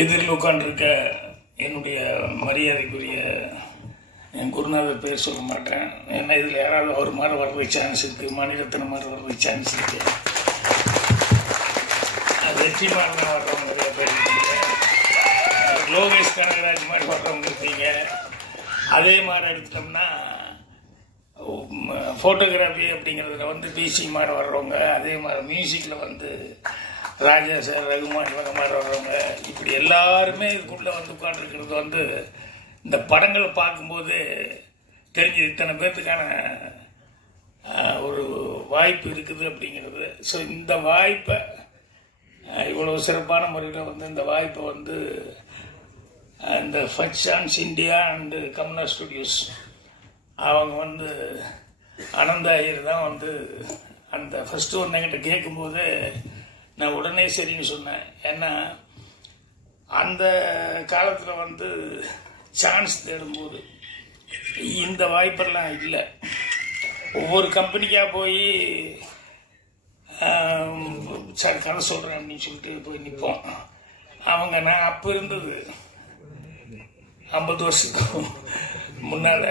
எதிரில் உட்காண்டிருக்க என்னுடைய மரியாதைக்குரிய என் குருநாதர் பேர் சொல்ல மாட்டேன். ஏன்னா இதில் யாராவது அவர் மாதிரி வர்றதுக்கு சான்ஸ் இருக்குது, மணிரத்னம் மாதிரி வர்றதுக்கு சான்ஸ் இருக்குது. வெற்றி மாதிரி வர்றவங்க நிறைய பேர் இருக்கீங்க, லோகேஷ் கனகராஜ் மாதிரி வர்றவங்க இருக்கீங்க. அதே மாதிரி எடுத்துட்டோம்னா ஃபோட்டோகிராஃபி அப்படிங்கிறதுல வந்து பிசி மாதிரி வர்றவங்க, அதே மாதிரி மியூசிக்கில் வந்து ராஜா சார், ரகுமான் இவங்க மாதிரி வர்றவங்க, இப்படி எல்லாருமே இதுக்குள்ளே வந்து உட்காந்துருக்கிறது வந்து இந்த படங்களை பார்க்கும்போது தெரிஞ்சு இத்தனை பேர்த்துக்கான ஒரு வாய்ப்பு இருக்குது அப்படிங்கிறது. ஸோ இந்த வாய்ப்பை இவ்வளோ சிறப்பான முறையில் வந்து இந்த வாய்ப்பை வந்து இந்த first chance India and Kamala studios அவங்க வந்து அனந்தா ஐயர் தான் வந்து அந்த ஃபஸ்ட்டு வந்து என்கிட்ட கேட்கும்போது நான் உடனே சரின்னு சொன்னேன். ஏன்னா அந்த காலத்தில் வந்து சான்ஸ் தேடும்போது இந்த வாய்ப்பெல்லாம் இல்லை. ஒவ்வொரு கம்பெனிக்காக போய் சார் கதை சொல்கிறேன் அப்படின்னு சொல்லிட்டு போய் நிற்போம். அவங்க நான் அப்போ இருந்தது 50 வருஷத்துக்கு முன்னால்.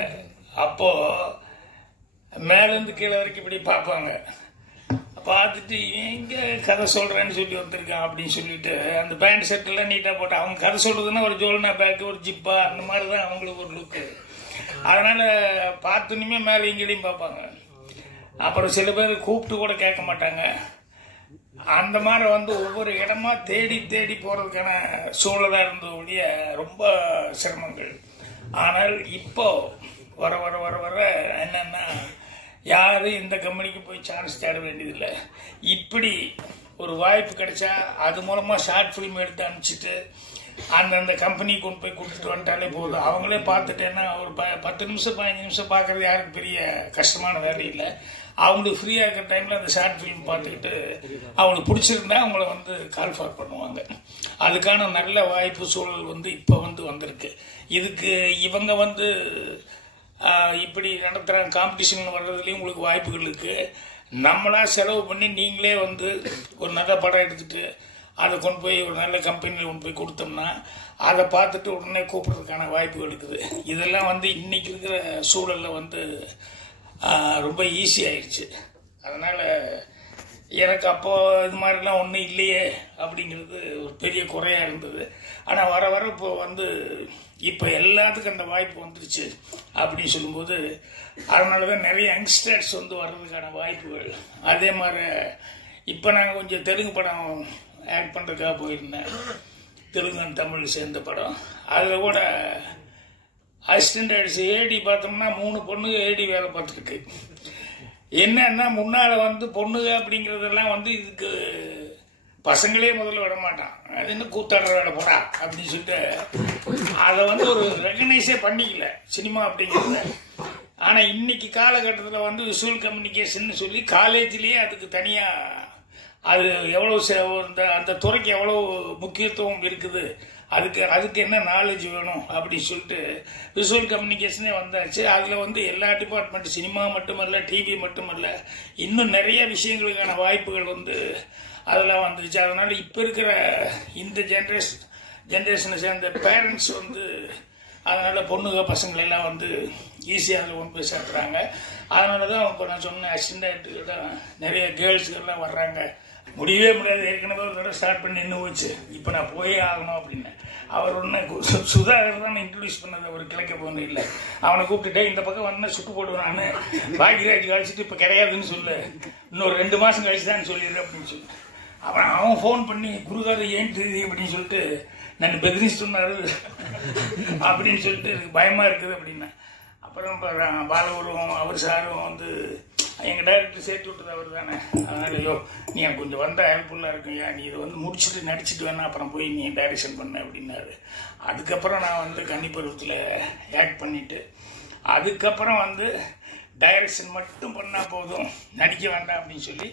அப்போது மேலேருந்து கீழே வரைக்கும் இப்படி பார்ப்பாங்க. பார்த்துட்டு எங்கே கதை சொல்கிறேன்னு சொல்லி வந்திருக்கான் அப்படின்னு சொல்லிட்டு அந்த பேண்ட் ஷர்ட்டெல்லாம் நீட்டாக போட்டு அவங்க கதை சொல்கிறதுன்னா ஒரு ஜோல்னா பேக்கு, ஒரு ஜிப்பா, அந்த மாதிரி தான் அவங்களுக்கு ஒரு லுக்கு. அதனால் பார்த்துனுமே மேலே இங்கேயும் பார்ப்பாங்க. அப்புறம் சில பேர் கூப்பிட்டு கூட கேட்க மாட்டாங்க. அந்த மாதிரி வந்து ஒவ்வொரு இடமா தேடி தேடி போகிறதுக்கான சூழலாக இருந்தது ஒழிய ரொம்ப சிரமங்கள். ஆனால் இப்போ வர வர வர வர என்னென்னா யாரும் இந்த கம்பெனிக்கு போய் சான்ஸ் தேட வேண்டியதில்லை. இப்படி ஒரு வாய்ப்பு கிடைச்சா அது மூலமாக ஷார்ட் ஃபிலிம் எடுத்து அனுப்பிச்சிட்டு அந்தந்த கம்பெனிக்கு கொண்டு போய் கொடுத்துட்டு வந்துட்டாலே போதும். அவங்களே பார்த்துட்டேன்னா ஒரு 10 நிமிஷம் 15 நிமிஷம் பார்க்குறது யாருக்கு பெரிய கஷ்டமான வேலை இல்லை. அவங்களுக்கு ஃப்ரீயாக இருக்கிற டைமில் அந்த ஷார்ட் ஃபிலிம் பார்த்துக்கிட்டு அவங்களுக்கு பிடிச்சிருந்தா அவங்கள வந்து கால் ஃபார் பண்ணுவாங்க. அதுக்கான நல்ல வாய்ப்பு சூழல் வந்து இப்போ வந்து வந்திருக்கு. இதுக்கு இவங்க வந்து இப்படி நடத்துகிறாங்க. காம்படிஷன் வர்றதுலேயும் உங்களுக்கு வாய்ப்புகள் இருக்குது. நம்மளா செலவு பண்ணி நீங்களே வந்து ஒரு நல்ல படம் எடுத்துகிட்டு அதை கொண்டு போய் ஒரு நல்ல கம்பெனியில் கொண்டு போய் கொடுத்தோம்னா அதை பார்த்துட்டு உடனே கூப்பிட்றதுக்கான வாய்ப்புகள் இருக்குது. இதெல்லாம் வந்து இன்றைக்கி இருக்கிற சூழலில் வந்து ரொம்ப ஈஸி ஆயிடுச்சு. அதனால் எனக்கு அப்போது இது மாதிரிலாம் ஒன்றும் இல்லையே அப்படிங்கிறது ஒரு பெரிய குறையாக இருந்தது. ஆனால் வர வர இப்போ வந்து இப்போ எல்லாத்துக்கும் அந்த வாய்ப்பு வந்துருச்சு அப்படின்னு சொல்லும்போது அதனால தான் நிறைய யங்ஸ்டர்ஸ் வந்து வர்றதுக்கான வாய்ப்புகள். அதே மாதிரி இப்போ நாங்கள் கொஞ்சம் தெலுங்கு படம் ஆக்ட் பண்ணுறதுக்காக போயிருந்தேன். தெலுங்கு தமிழ் சேர்ந்த படம். அதில் கூட அசிஸ்டன்ட் ஆயிடுச்சு. ஏடி பார்த்தோம்னா 3 பொண்ணுங்க ஏடி வேலை பார்த்துக்கிட்டு. என்னன்னா முன்னால் வந்து பொண்ணுங்க அப்படிங்கிறதெல்லாம் வந்து இதுக்கு பசங்களே முதல்ல விட மாட்டான். அது இன்னும் கூத்தாடுற வேலை போடா அப்படின்னு சொல்லிட்டு அதை வந்து ஒரு ரெகனைஸே பண்ணிக்கல சினிமா அப்படிங்கிறத. ஆனால் இன்னைக்கு காலகட்டத்தில் வந்து விஷுவல் கம்யூனிகேஷன் சொல்லி காலேஜ்லேயே அதுக்கு தனியாக அது எவ்வளோ அந்த துறைக்கு எவ்வளோ முக்கியத்துவம் இருக்குது, அதுக்கு என்ன நாலேஜ் வேணும் அப்படின்னு சொல்லிட்டு விஷுவல் கம்யூனிகேஷனே வந்தாச்சு. அதில் வந்து எல்லா டிபார்ட்மெண்ட், சினிமா மட்டுமல்ல, டிவி மட்டுமல்ல, இன்னும் நிறைய விஷயங்களுக்கான வாய்ப்புகள் வந்து அதெல்லாம் வந்துருச்சு. அதனால் இப்போ இருக்கிற இந்த ஜென்ரேஷனை சேர்ந்த பேரண்ட்ஸ் வந்து அதனால் பொண்ணுங்க பசங்களெல்லாம் வந்து ஈஸியாக அதில் கொண்டு போய் சேர்த்துறாங்க. அதனால தான் இப்போ நான் சொன்ன அசிஸ்டன்ட் தான் நிறைய கேர்ள்ஸுகள்லாம் வர்றாங்க. முடியவே முடியாது. ஏற்கனவே ஒரு தடவை ஸ்டார்ட் பண்ணி நின்று போச்சு. இப்போ நான் போயே ஆகணும் அப்படின்னு அவர் ஒன்று சுதாகர் தான் இன்ட்ரடியூஸ் பண்ணது. அவர் கிழக்க போகணும் இல்லை, அவனை கூப்பிட்டுட்டே இந்த பக்கம் வந்தால் சுட்டு போடுவேன் நான், பாக்யராஜ் கழிச்சிட்டு இப்போ கிடையாதுன்னு சொல்லு, இன்னொரு 2 மாதம் கழிச்சு தான் சொல்லிடுறேன் அப்படின்னு சொல்லி அவன் ஃபோன் பண்ணி குருகாதை ஏன் தெரியுது அப்படின்னு சொல்லிட்டு நான் பெத்ரிஸ் சொன்னாரு அப்படின்னு சொல்லிட்டு எனக்கு பயமாக இருக்குது அப்படின்னா. அப்புறம் பாலகுருவும் அவர் சாரும் வந்து எங்கள் டைரக்டர் சேர்த்து விட்டது அவர் தானே. அதனால் ஐயோ நீ கொஞ்சம் வந்தால் ஹெல்ப்ஃபுல்லாக இருக்குயா, நீ இதை வந்து முடிச்சுட்டு நடிச்சிட்டு வேணா அப்புறம் போய் நீ டைரக்ஷன் பண்ண அப்படின்னாரு. அதுக்கப்புறம் நான் வந்து கன்னிப்பருவத்தில் ஆக்ட் பண்ணிவிட்டு அதுக்கப்புறம் வந்து டைரக்ஷன் மட்டும் பண்ணால் போதும், நடிக்க வேண்டாம் அப்படின்னு சொல்லி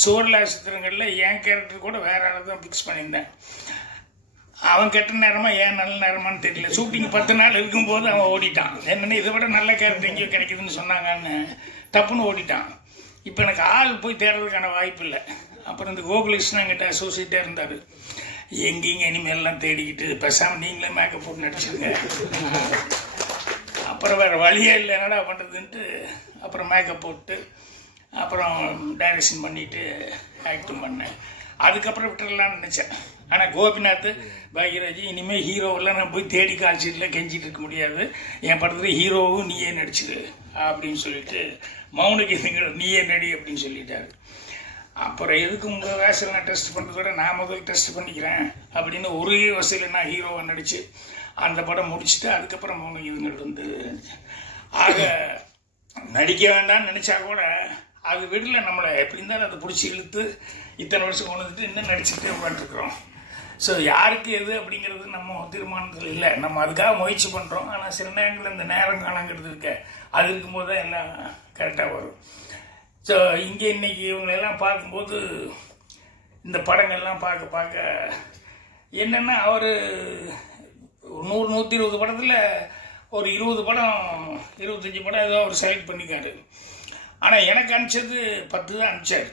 சோர்லா சித்திரங்களில் என் கேரக்டர் கூட வேற ஆள் தான் ஃபிக்ஸ் பண்ணியிருந்தேன். அவன் கெட்ட நேரமா ஏன் நல்ல நேரமானு தெரியல. ஷூட்டிங் 10 நாள் இருக்கும்போது அவன் ஓடிட்டான். என்னன்னு இதை விட நல்ல கேரக்டர் எங்கேயோ கிடைக்குதுன்னு சொன்னாங்கன்னு டப்புன்னு ஓடிட்டான். இப்போ எனக்கு ஆள் போய் தேடுறதுக்கான வாய்ப்பு இல்லை. அப்புறம் இந்த கோகுலகிருஷ்ணன் கிட்ட அசோசியேட்டாக இருந்தார். எங்கேங்க இனிமேல்லாம் தேடிக்கிட்டு பேசாமல் நீங்களே மேக்கப் போட்டு நடிச்சிருங்க. அப்புறம் வேறு வழியே இல்லை, என்னடா பண்ணுறதுன்ட்டு அப்புறம் மேக்கப் போட்டு அப்புறம் டைரக்ஷன் பண்ணிவிட்டு ஆக்டிங் பண்ணேன். அதுக்கப்புறம் விட்டுடலான்னு நினச்சேன். ஆனால் கோபிநாத் பாக்யராஜ் இனிமேல் ஹீரோவெல்லாம் நான் போய் தேடி கால்ஷீட்டில் கெஞ்சிட்டு இருக்க முடியாது, என் படத்தில் ஹீரோவும் நீயே நடிச்சிரு அப்படின்னு சொல்லிட்டு மௌனகீதங்கள் நீயே நடி அப்படின்னு சொல்லிட்டாரு. அப்புறம் எதுக்கு உங்கள் வேஷம் நான் டெஸ்ட் பண்ணுறதோட நான் முதல் டெஸ்ட் பண்ணிக்கிறேன் அப்படின்னு ஒரே வசதியில் நான் ஹீரோவை நடித்து அந்த படம் முடிச்சுட்டு அதுக்கப்புறம் மௌனகீதங்கள் வந்து ஆக நடிக்க வேண்டாம்னு நினச்சா கூட அது விடல நம்மளை. எப்படி இருந்தாலும் அதை பிடிச்சி இழுத்து இத்தனை வருஷம் கொண்டு வந்துட்டு இன்னும் நடிச்சுட்டே உட்காந்துருக்குறோம். ஸோ யாருக்கு எது அப்படிங்கிறது நம்ம தீர்மானத்தில் இல்லை, நம்ம அதுக்காக முயற்சி பண்ணுறோம். ஆனால் சில நேரங்களில் இந்த நேரம் காலங்கிறது இருக்க அது இருக்கும்போது தான் எல்லாம் கரெக்டாக வரும். ஸோ இங்கே இன்னைக்கு இவங்களெல்லாம் பார்க்கும்போது இந்த படங்கள்லாம் பார்க்க என்னென்னா அவர் 100-120 படத்தில் ஒரு 20 படம் 25 படம் ஏதோ அவர் செலக்ட் பண்ணிக்காரு. ஆனால் எனக்கு அனுப்பிச்சது 10 தான் அனுப்பிச்சார்.